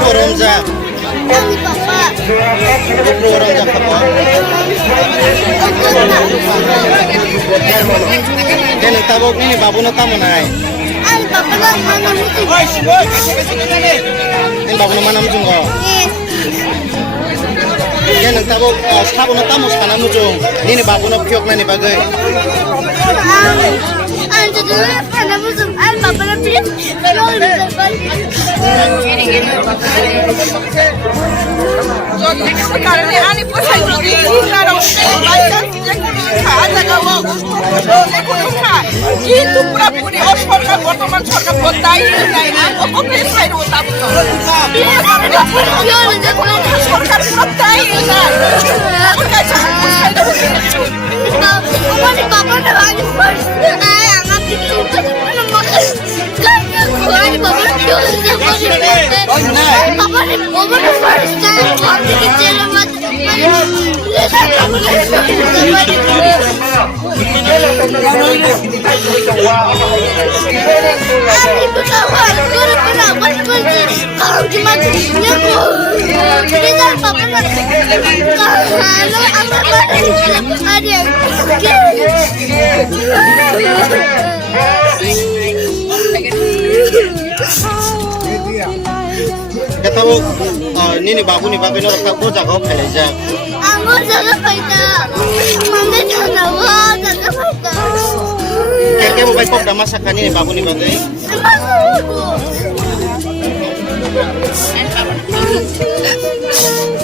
Orang jak, orang jak apa? Dia nak tahu ni babu nak tahu mana? Ini babu nak mana mungkin kau? Dia nak tahu sahabu nak tahu sekarang mungkin. Ini babu nak piok mana bagai? কারণে আমি পোষাই যদি কারণ খাওয়া জায়গা কিন্তু পুরোপুরি সরকার বর্তমান সরকার বদাই নাই না সরকার পুরো দায়ী Kita tahu ni babu ni bagai nak kau jaga apa aja? Aku jaga paida, mama jaga wah jaga paida. Kek mau baik pop dah masakan ni babu ni bagai? Masuk.